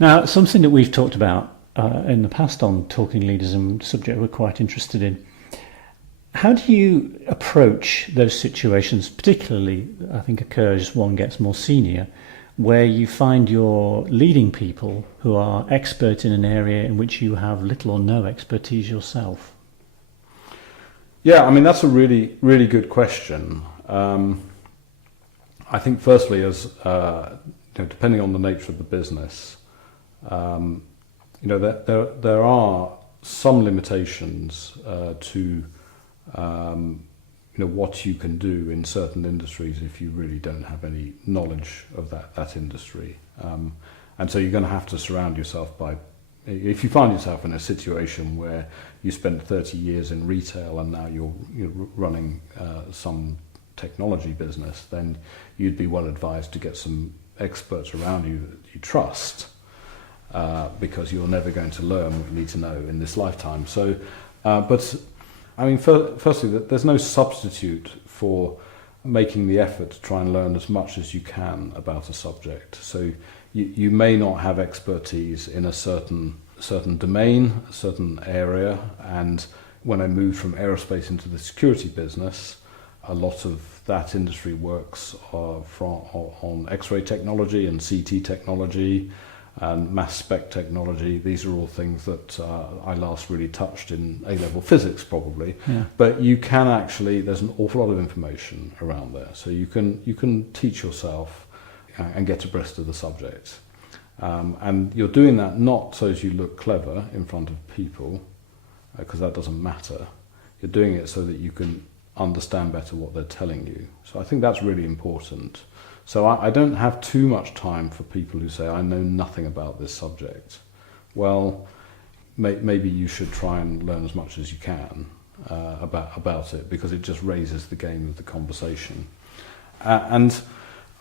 Now, something that we've talked about in the past on Talking Leaders and subject we're quite interested in, how do you approach those situations, particularly, I think occurs as one gets more senior, where you find you're leading people who are expert in an area in which you have little or no expertise yourself? Yeah, I mean, that's a really, really good question. I think firstly, as depending on the nature of the business, there are some limitations to what you can do in certain industries if you really don't have any knowledge of that industry. And so you're going to have to surround yourself by, if you find yourself in a situation where you spent 30 years in retail and now you're running some technology business, then you'd be well advised to get some experts around you that you trust, because you're never going to learn what you need to know in this lifetime. So, but I mean, firstly, there's no substitute for making the effort to try and learn as much as you can about a subject. So you may not have expertise in a certain domain, a certain area, and when I moved from aerospace into the security business, a lot of that industry works on X-ray technology and CT technology and mass spec technology. These are all things that I last really touched in A-level physics probably. Yeah. But you can actually, there's an awful lot of information around there. So you can teach yourself and get abreast of the subject. And you're doing that not so as you look clever in front of people, because that doesn't matter. You're doing it so that you can understand better what they're telling you. So I think that's really important. So I don't have too much time for people who say, I know nothing about this subject. Well, maybe you should try and learn as much as you can about it, because it just raises the game of the conversation. And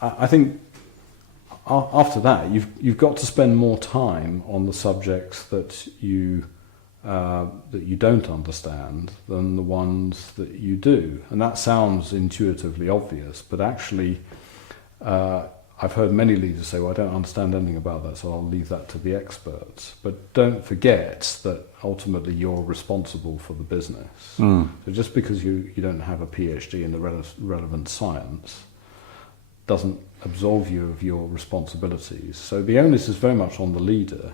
I think after that, you've got to spend more time on the subjects that you don't understand than the ones that you do. And that sounds intuitively obvious, but actually I've heard many leaders say, well, I don't understand anything about that, so I'll leave that to the experts. But don't forget that ultimately you're responsible for the business. So just because you don't have a PhD in the relevant science doesn't absolve you of your responsibilities. So the onus is very much on the leader.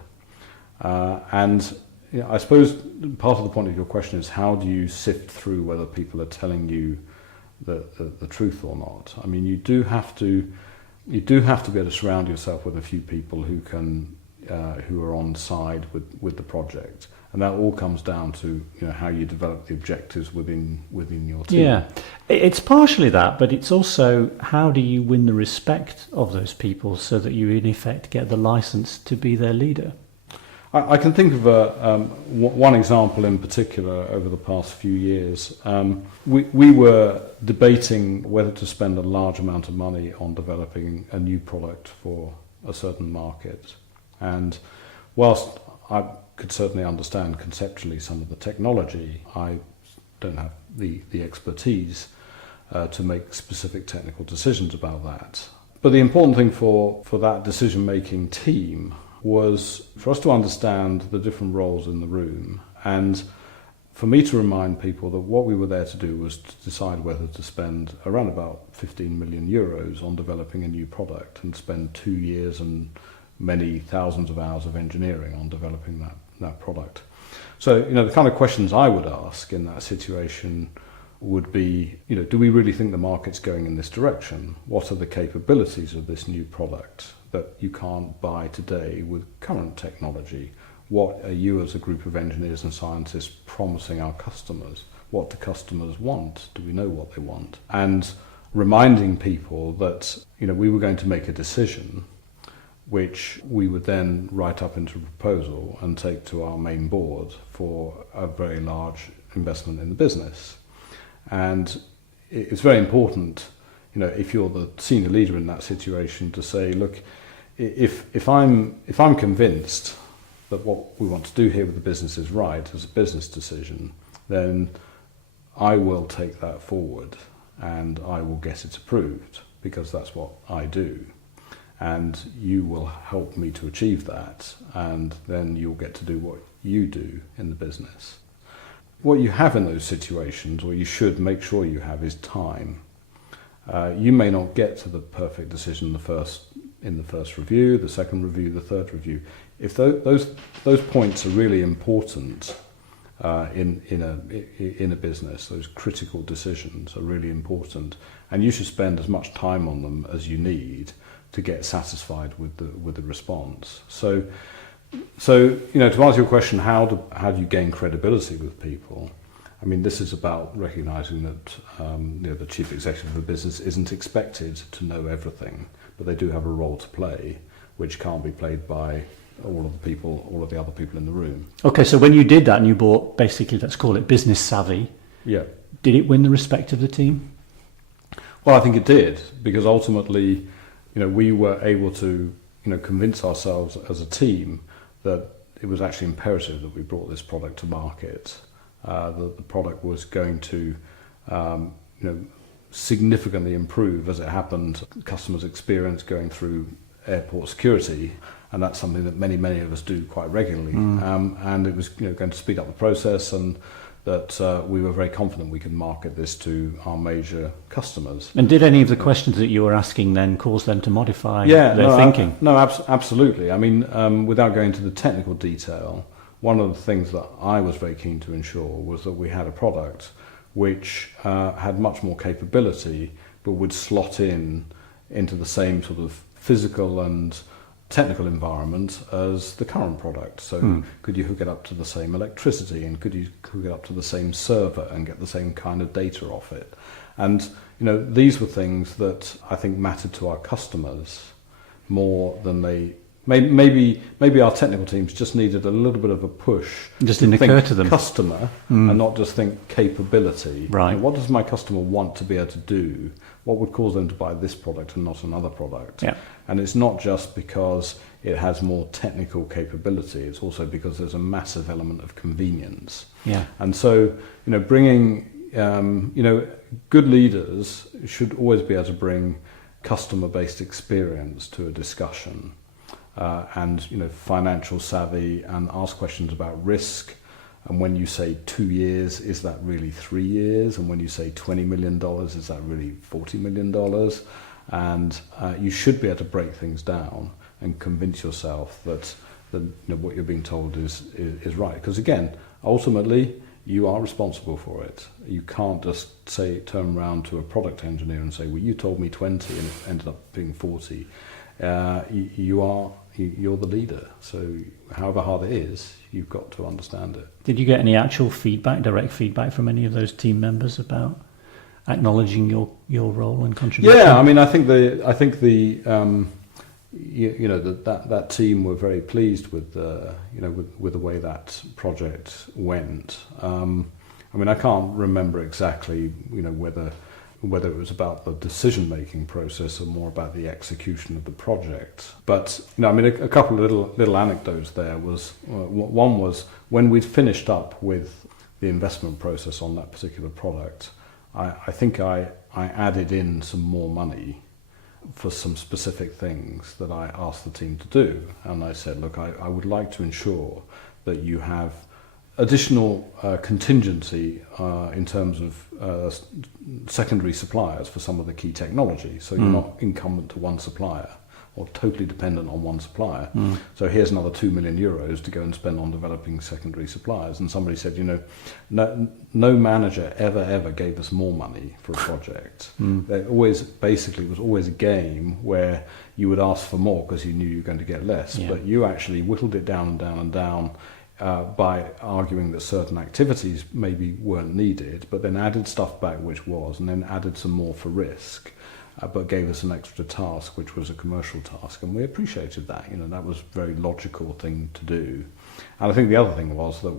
And I suppose part of the point of your question is, how do you sift through whether people are telling you the truth or not? I mean, you do have to be able to surround yourself with a few people who are on side with the project, and that all comes down to how you develop the objectives within your team. Yeah, it's partially that, but it's also how do you win the respect of those people so that you in effect get the license to be their leader. I can think of one example in particular over the past few years. We were debating whether to spend a large amount of money on developing a new product for a certain market. And whilst I could certainly understand conceptually some of the technology, I don't have the expertise to make specific technical decisions about that. But the important thing for that decision-making team was for us to understand the different roles in the room, and for me to remind people that what we were there to do was to decide whether to spend around about 15 million euros on developing a new product and spend 2 years and many thousands of hours of engineering on developing that product. So, the kind of questions I would ask in that situation would be, do we really think the market's going in this direction? What are the capabilities of this new product that you can't buy today with current technology? What are you as a group of engineers and scientists promising our customers? What do customers want? Do we know what they want? And reminding people that, we were going to make a decision which we would then write up into a proposal and take to our main board for a very large investment in the business. And it's very important, if you're the senior leader in that situation, to say, look, if I'm convinced that what we want to do here with the business is right as a business decision, then I will take that forward and I will get it approved, because that's what I do. and you will help me to achieve that, and then you'll get to do what you do in the business. What you have in those situations, or you should make sure you have, is time. You may not get to the perfect decision in the first review, the second review, the third review. If those points are really important in a business, those critical decisions are really important, and you should spend as much time on them as you need to get satisfied with the response. So to answer your question, how do you gain credibility with people? I mean, this is about recognizing that the chief executive of a business isn't expected to know everything, but they do have a role to play, which can't be played by all of the other people in the room. Okay, so when you did that and you bought, basically, let's call it business savvy, yeah, did it win the respect of the team? Well, I think it did, because ultimately, we were able to, convince ourselves as a team that it was actually imperative that we brought this product to market. That the product was going to, significantly improve, as it happened, customers' experience going through airport security, and that's something that many of us do quite regularly. And it was, going to speed up the process, and that we were very confident we could market this to our major customers. And did any of the questions that you were asking then cause them to modify their thinking? Absolutely. I mean, without going into the technical detail, one of the things that I was very keen to ensure was that we had a product which had much more capability, but would slot into the same sort of physical and technical environment as the current product. So could you hook it up to the same electricity, and could you hook it up to the same server and get the same kind of data off it? And these were things that I think mattered to our customers more than they maybe our technical teams just needed a little bit of a push. Just didn't occur to them. Customer and not just think capability. Right. What does my customer want to be able to do? What would cause them to buy this product and not another product? Yeah. And it's not just because it has more technical capability. It's also because there's a massive element of convenience. Yeah. And so, bringing, good leaders should always be able to bring customer-based experience to a discussion. And financial savvy, and ask questions about risk. And when you say 2 years, is that really 3 years? And when you say $20 million, is that really $40 million? And you should be able to break things down and convince yourself that what you're being told is right. Because again, ultimately, you are responsible for it. You can't just turn around to a product engineer and say, well, you told me 20 and it ended up being 40. You're the leader, so however hard it is, you've got to understand it. Did you get any actual feedback, direct feedback from any of those team members about acknowledging your role and contribution? Yeah, I mean, I think that team were very pleased with the way that project went. I mean, I can't remember exactly whether it was about the decision-making process or more about the execution of the project. But I mean, a couple of little anecdotes there was, one was when we'd finished up with the investment process on that particular product, I think I added in some more money for some specific things that I asked the team to do. And I said, look, I would like to ensure that you have additional contingency in terms of secondary suppliers for some of the key technology. So you're not incumbent to one supplier or totally dependent on one supplier. So here's another €2 million to go and spend on developing secondary suppliers. And somebody said, no manager ever gave us more money for a project. There was always a game where you would ask for more because you knew you were going to get less, but you actually whittled it down and down and down. By arguing that certain activities maybe weren't needed, but then added stuff back which was, and then added some more for risk, but gave us an extra task which was a commercial task, and we appreciated that. That was a very logical thing to do. And I think the other thing was that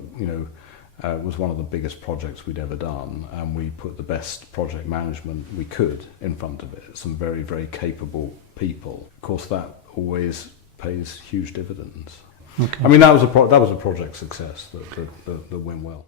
it was one of the biggest projects we'd ever done, and we put the best project management we could in front of it. Some very, very capable people. Of course, that always pays huge dividends. Okay. I mean, that was a project success that went well.